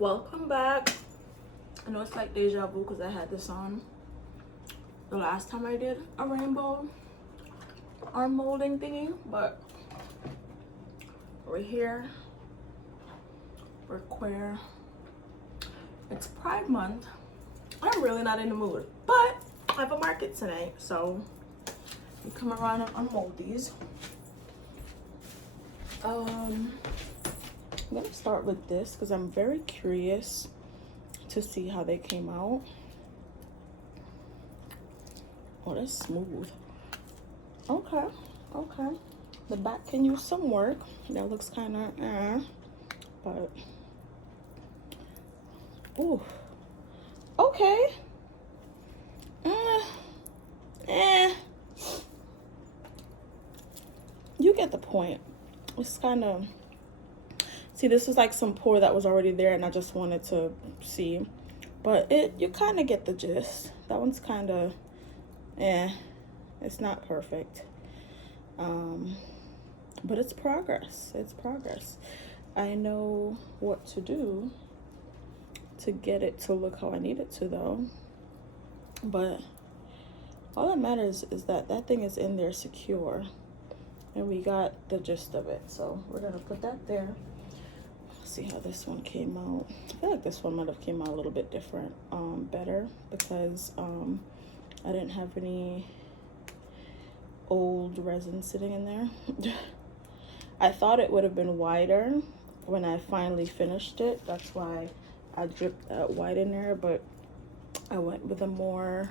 Welcome back. I know it's like deja vu because I had this on the last time I did a rainbow unmolding thingy, but we're here, we're queer. It's Pride Month. I'm really not in the mood, but I have a market tonight, so we come around and unmold these. I'm gonna start with this because I'm very curious to see how they came out. Oh, that's smooth. Okay, okay. The back can use some work. That looks kind of but ooh, okay. You get the point. It's kind of, see, this was like some pour that was already there and I just wanted to see, but you kind of get the gist. That one's kind of it's not perfect, but it's progress. It's progress. I know what to do to get it to look how I need it to, though. But all that matters is that that thing is in there secure and we got the gist of it. So we're gonna put that there. Let's see how this one came out. I feel like this one might have came out a little bit different, better, because I didn't have any old resin sitting in there. I thought it would have been wider when I finally finished it. That's why I dripped that white in there, but I went with a more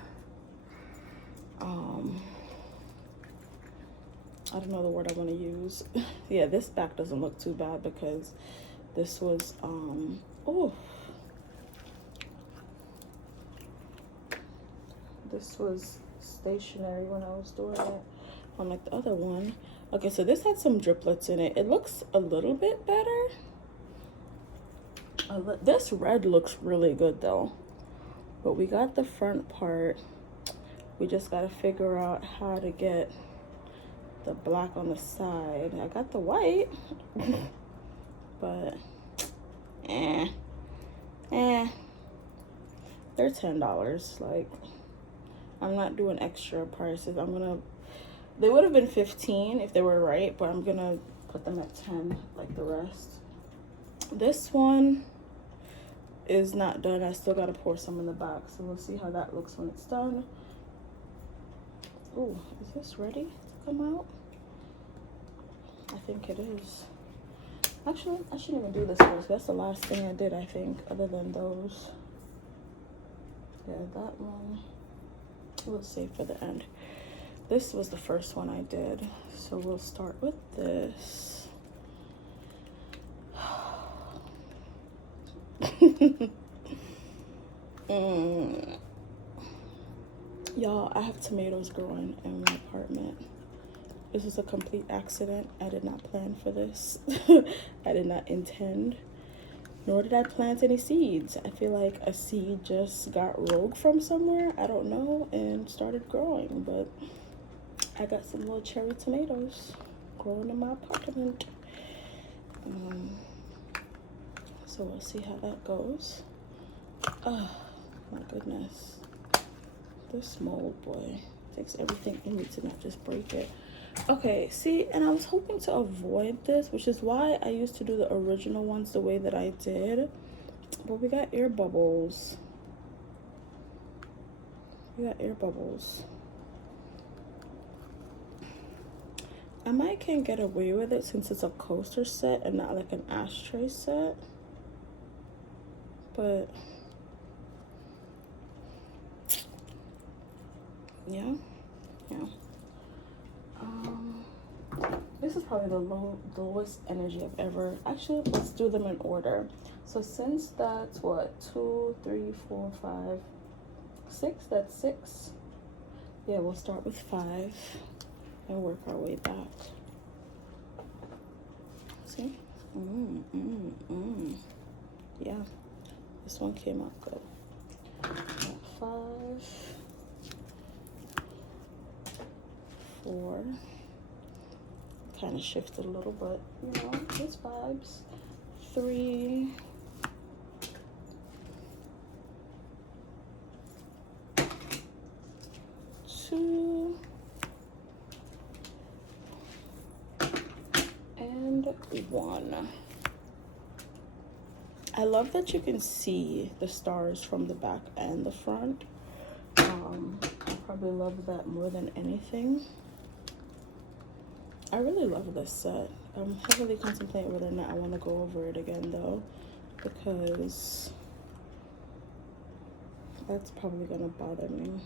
I don't know the word I want to use. Yeah, this back doesn't look too bad because this was this was stationary when I was doing it, unlike the other one. Okay, so this had some driplets in it. It looks a little bit better. This red looks really good though, but we got the front part. We just got to figure out how to get the black on the side. I got the white, but they're $10. Like, I'm not doing extra prices. They would have been 15 if they were right, but I'm gonna put them at 10 like the rest. This one is not done. I still gotta pour some in the back, so we'll see how that looks when it's done. Oh, is this ready to come out? I think it is. Actually, I shouldn't even do this first. That's the last thing I did, I think, other than those. Yeah, that one we'll save for the end. This was the first one I did, so we'll start with this. Y'all, I have tomatoes growing in my apartment. This was a complete accident. I did not plan for this. I did not intend, nor did I plant any seeds. I feel like a seed just got rogue from somewhere, I don't know, and started growing. But I got some little cherry tomatoes growing in my apartment. So we'll see how that goes. Oh my goodness. This mold, boy, takes everything in me to not just break it. Okay, see, and I was hoping to avoid this, which is why I used to do the original ones the way that I did. But we got air bubbles. I might can't get away with it since it's a coaster set and not like an ashtray set. But yeah. This is probably the lowest energy I've ever. Actually, let's do them in order. So since that's what, 2, 3, 4, 5, 6. That's 6. Yeah, we'll start with 5 and work our way back. See? Yeah, this one came out good. 5, 4. Kind of shifted a little, but you know, it's vibes. 3, one. I love that you can see the stars from the back and the front. I probably love that more than anything. I really love this set. I'm heavily contemplating whether or not I want to go over it again though, because that's probably gonna bother me.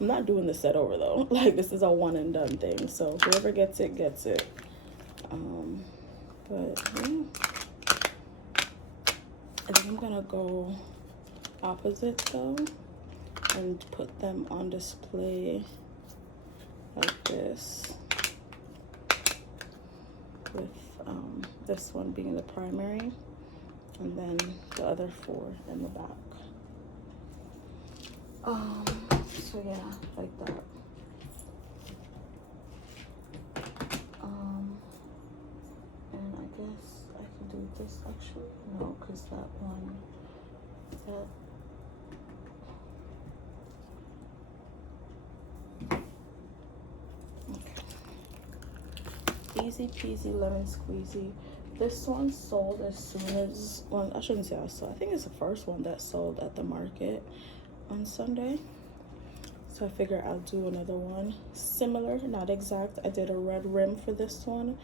I'm not doing the set over though. Like, this is a one and done thing, so whoever gets it gets it. But yeah, I think I'm gonna go opposite though and put them on display like this, with this one being the primary and then the other 4 in the back. So yeah, like that. And I guess I can do this actually. No, because that one, okay. Easy peasy lemon squeezy. This one sold as soon as, well, I shouldn't say I saw. I think it's the first one that sold at the market on Sunday. So I figure I'll do another one similar, not exact. I did a red rim for this one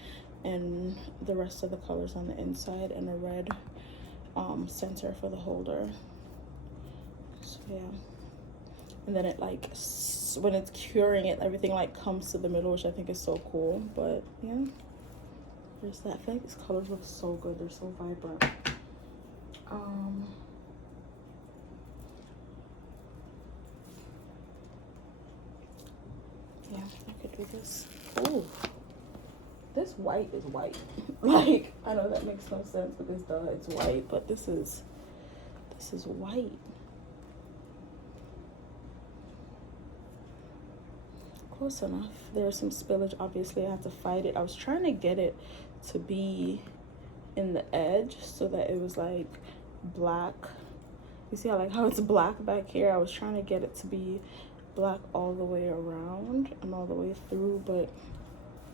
and the rest of the colors on the inside, and a red center for the holder. So yeah, and then it like, when it's curing it, everything like comes to the middle, which I think is so cool. But yeah, there's that. I feel like these colors look so good, they're so vibrant. Yeah, I could do this. Oh, this white is white. Like, I know that makes no sense because duh, it's white, but this is white. Close enough. There's some spillage, obviously I have to fight it. I was trying to get it to be in the edge so that it was like black. You see how it's black back here? I was trying to get it to be black all the way around and all the way through, but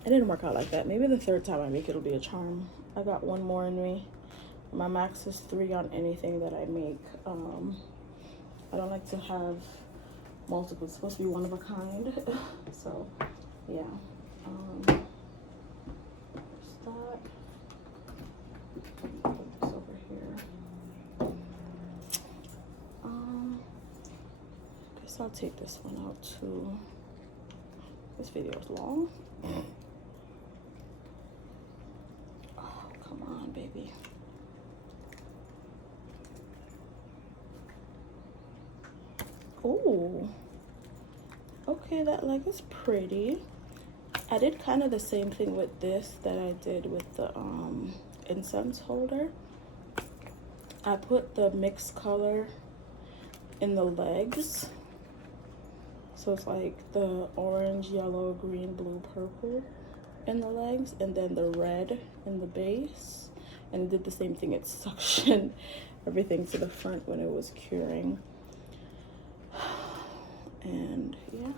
it didn't work out like that. Maybe the third time I make it'll be a charm. I got one more in me. My max is 3 on anything that I make. I don't like to have multiple. It's supposed to be one of a kind. So yeah, there's that. Put this over here. Guess I'll take this one out too. This video is long. Oh, come on, baby. Oh, okay, that leg is pretty. I did kind of the same thing with this that I did with the incense holder. I put the mixed color in the legs, so it's like the orange, yellow, green, blue, purple in the legs, and then the red in the base, and did the same thing. It suctioned everything to the front when it was curing. And yeah,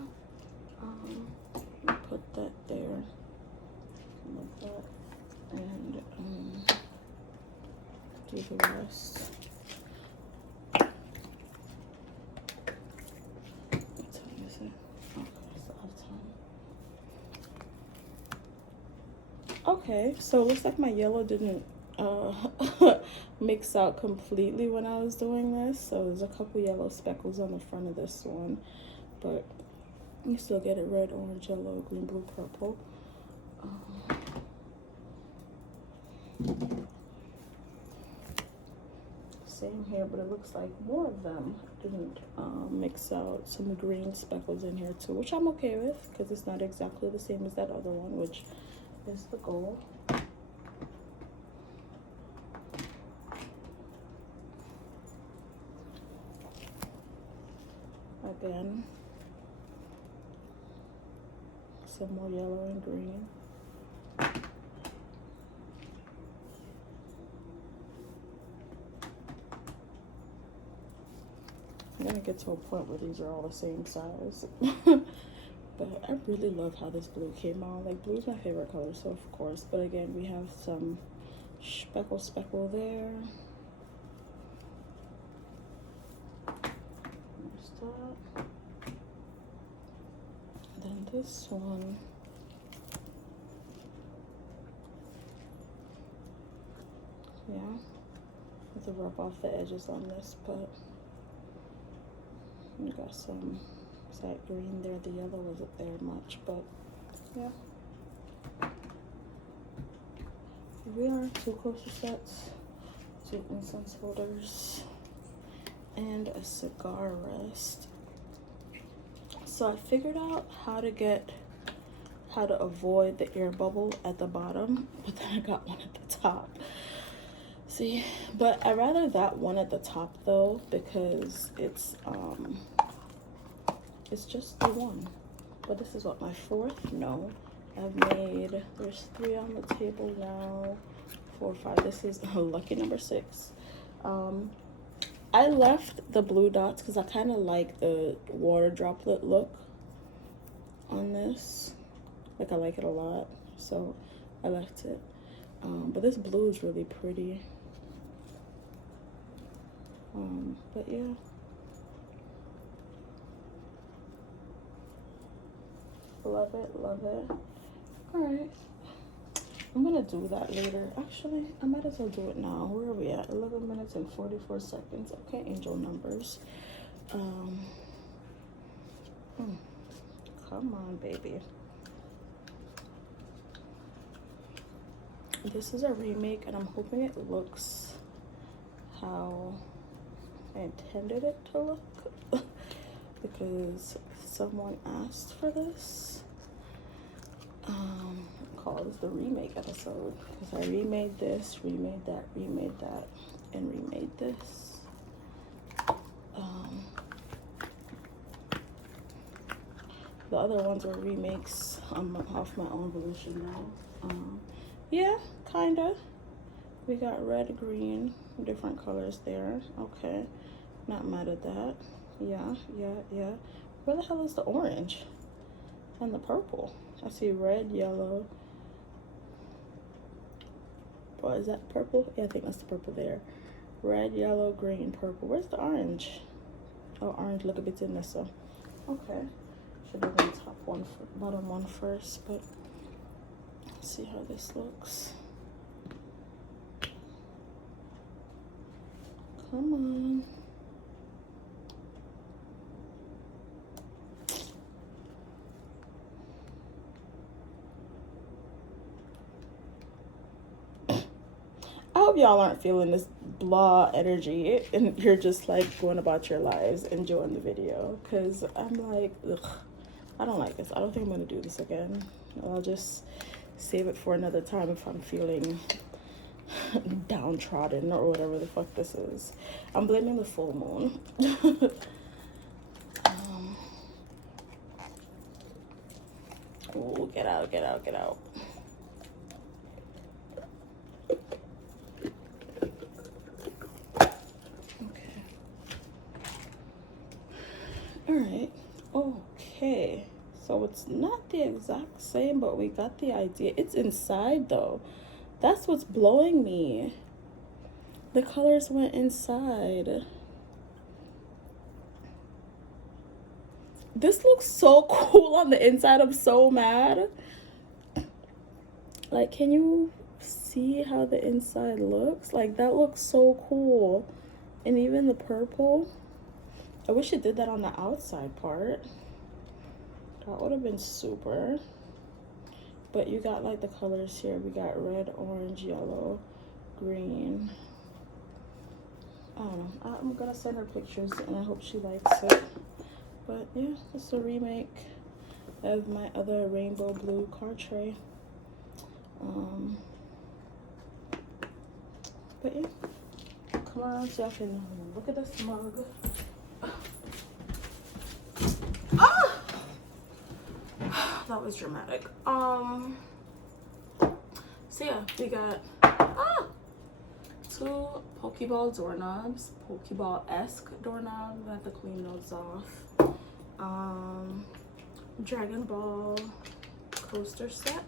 put that there like that, and do the rest. What time is it? Okay, it's out of time. Okay, so it looks like my yellow didn't mix out completely when I was doing this, so there's a couple yellow speckles on the front of this one, but you still get it red, orange, yellow, green, blue, purple. Same here, but it looks like more of them didn't mix out. Some green speckles in here too, which I'm okay with because it's not exactly the same as that other one, which is the goal. Again, some more yellow and green. I'm gonna get to a point where these are all the same size. But I really love how this blue came out. Like, blue is my favorite color, so of course. But again, we have some speckle there. There's that. Then this one. Yeah. I have to rub off the edges on this, but we got some that green there. The yellow wasn't there much, but yeah. Here we are, 2 closer sets, 2 incense holders, and a cigar rest. So I figured out how to avoid the air bubble at the bottom, but then I got one at the top. See, but I'd rather that one at the top though, because it's just the one. But this is what, my 4th? No, I've made, there's 3 on the table now, 4, 5. This is lucky number 6. I left the blue dots because I kind of like the water droplet look on this. Like, I like it a lot, so I left it. But this blue is really pretty. But yeah. Love it, love it. All right. I'm gonna do that later. Actually, I might as well do it now. Where are we at? 11 minutes and 44 seconds. Okay, angel numbers. Come on, baby. This is a remake, and I'm hoping it looks how I intended it to look. Because someone asked for this. Called the remake episode, because I remade this, remade that, and remade this. The other ones were remakes off my own volition now. Yeah, kinda. We got red, green, different colors there. Okay, not mad at that. Yeah. Where the hell is the orange and the purple? I see red, yellow. Oh, is that purple? Yeah, I think that's the purple there. Red, yellow, green, purple. Where's the orange? Oh, orange, look a bit in this. So, okay. Should have done top one, bottom one first, but let's see how this looks. Come on. I hope y'all aren't feeling this blah energy and you're just like going about your lives enjoying the video, because I'm like, ugh, I don't like this. I don't think I'm gonna do this again. I'll just save it for another time if I'm feeling downtrodden or whatever the fuck this is. I'm blaming the full moon. Oh, get out. Alright, okay, so it's not the exact same, but we got the idea. It's inside though. That's what's blowing me. The colors went inside. This looks so cool on the inside. I'm so mad. Like, can you see how the inside looks? Like, that looks so cool. And even the purple. I wish it did that on the outside part. That would have been super. But you got like the colors here. We got red, orange, yellow, green. I don't know. I'm gonna send her pictures and I hope she likes it. But yeah, it's a remake of my other rainbow blue card tray. But yeah, come on so I can look at this mug. Ah! That was dramatic. So yeah, we got 2 Pokeball doorknobs, Pokeball-esque doorknobs. I have to clean those off. Dragon Ball coaster set,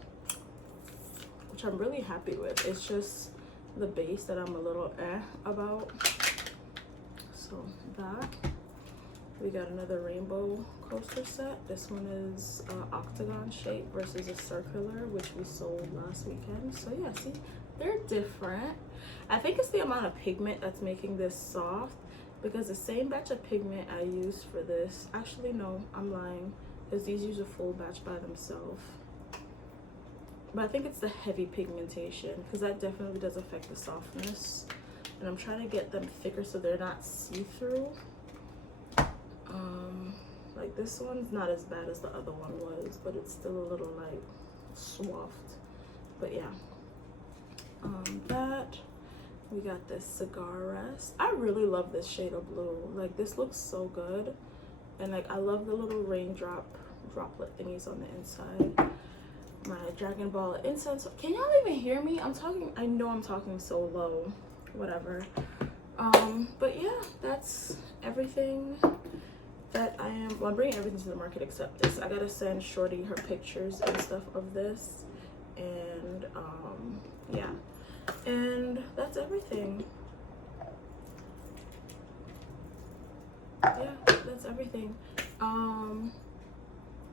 which I'm really happy with. It's just the base that I'm a little about. So that. We got another rainbow coaster set. This one is octagon shape versus a circular, which we sold last weekend. So yeah, see, they're different. I think it's the amount of pigment that's making this soft, because the same batch of pigment I used for this, actually no, I'm lying, because these use a full batch by themselves. But I think it's the heavy pigmentation, because that definitely does affect the softness. And I'm trying to get them thicker so they're not see-through. Like this one's not as bad as the other one was, but it's still a little like soft. But yeah, that. We got this cigar rest. I really love this shade of blue. Like this looks so good. And like I love the little droplet thingies on the inside. My Dragon Ball incense. Can y'all even hear me? I'm talking, I know I'm talking so low. Whatever. But yeah, that's everything that I am. Well, I'm bringing everything to the market except this. I gotta send Shorty her pictures and stuff of this. And yeah. And that's everything. Yeah, that's everything.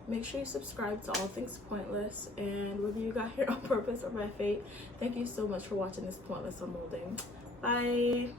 Make sure you subscribe to All Things Pointless, and whether you got here on purpose or by fate, thank you so much for watching this pointless unmolding. Bye.